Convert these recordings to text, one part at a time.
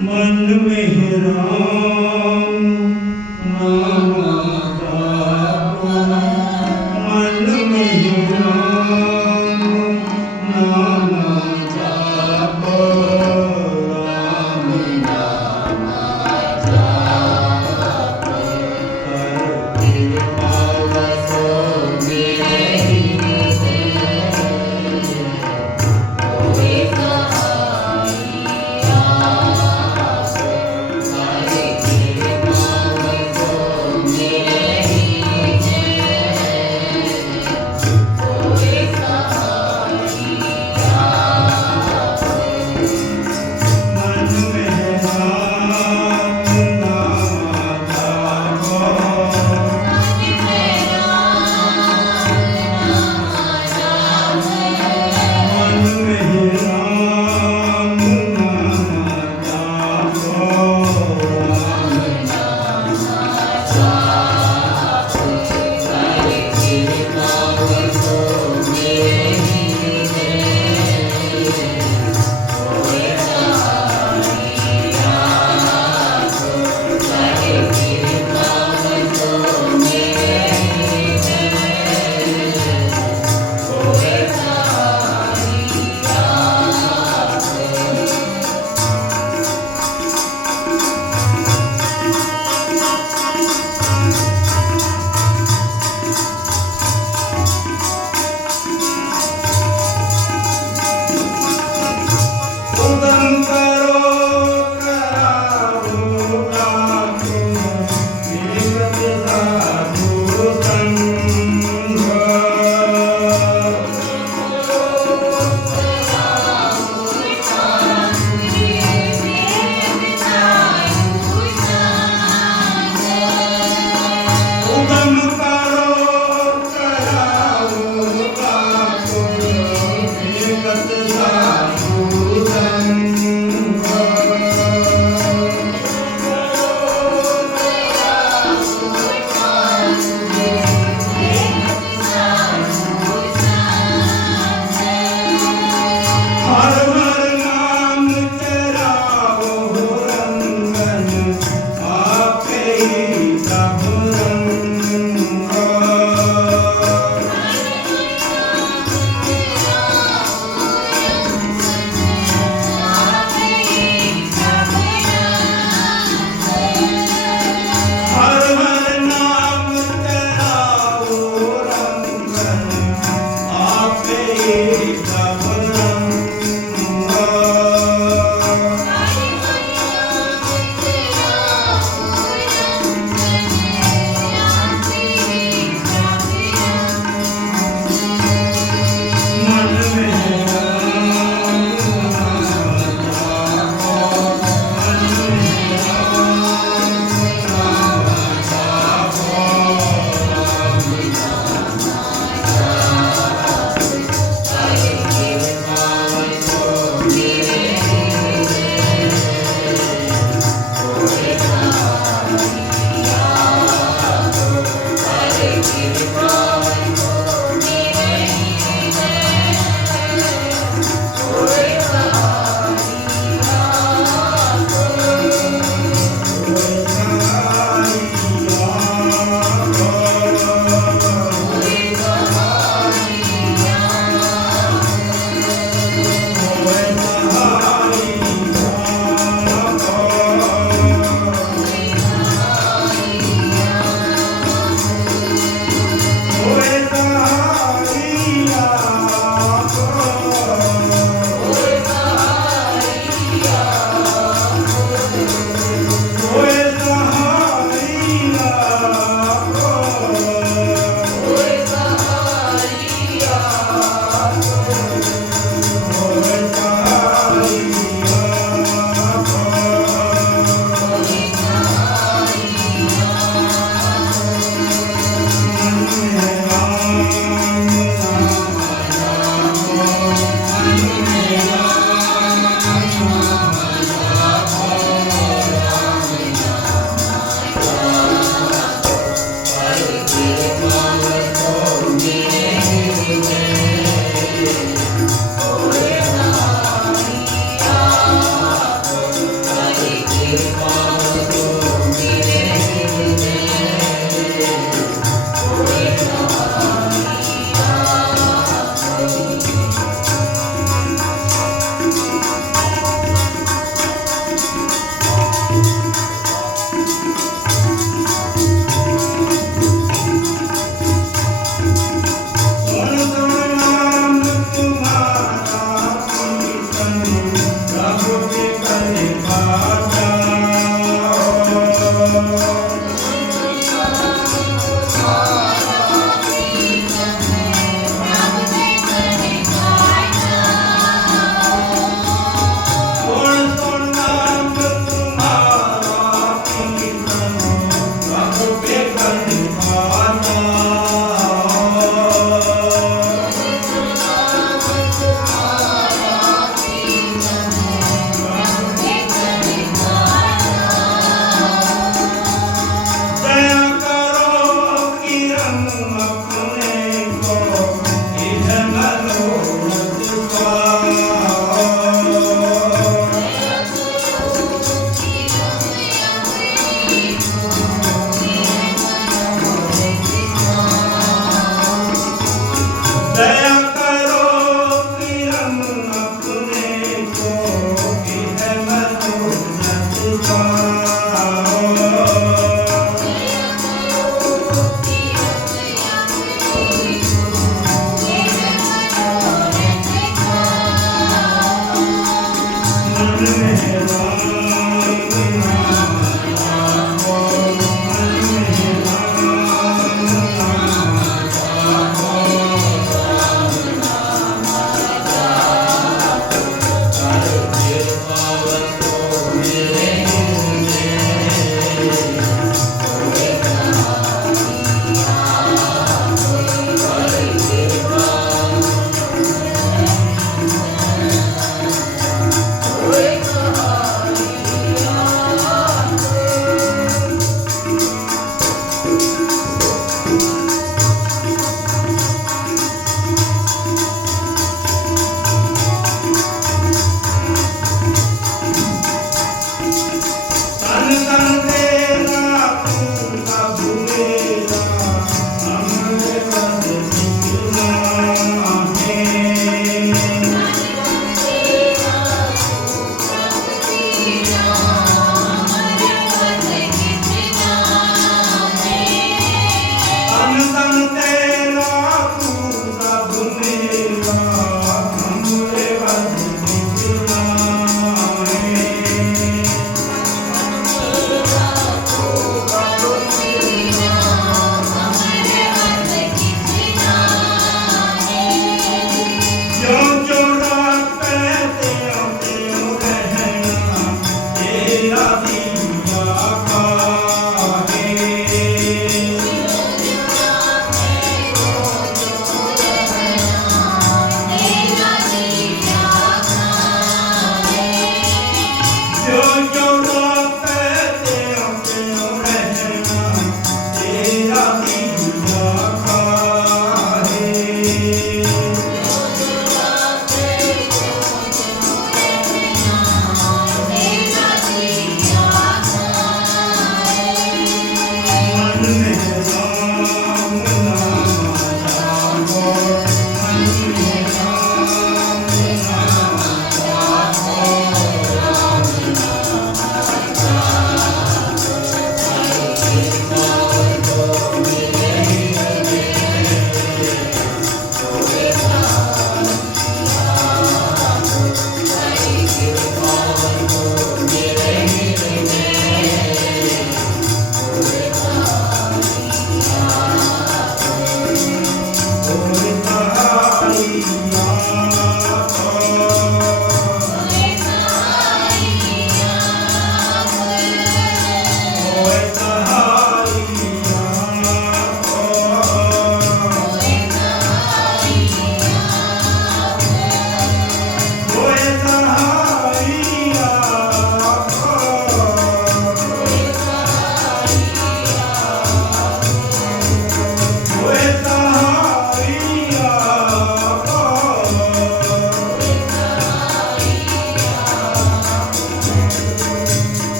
मन में राम नाम Bye.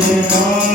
Yeah.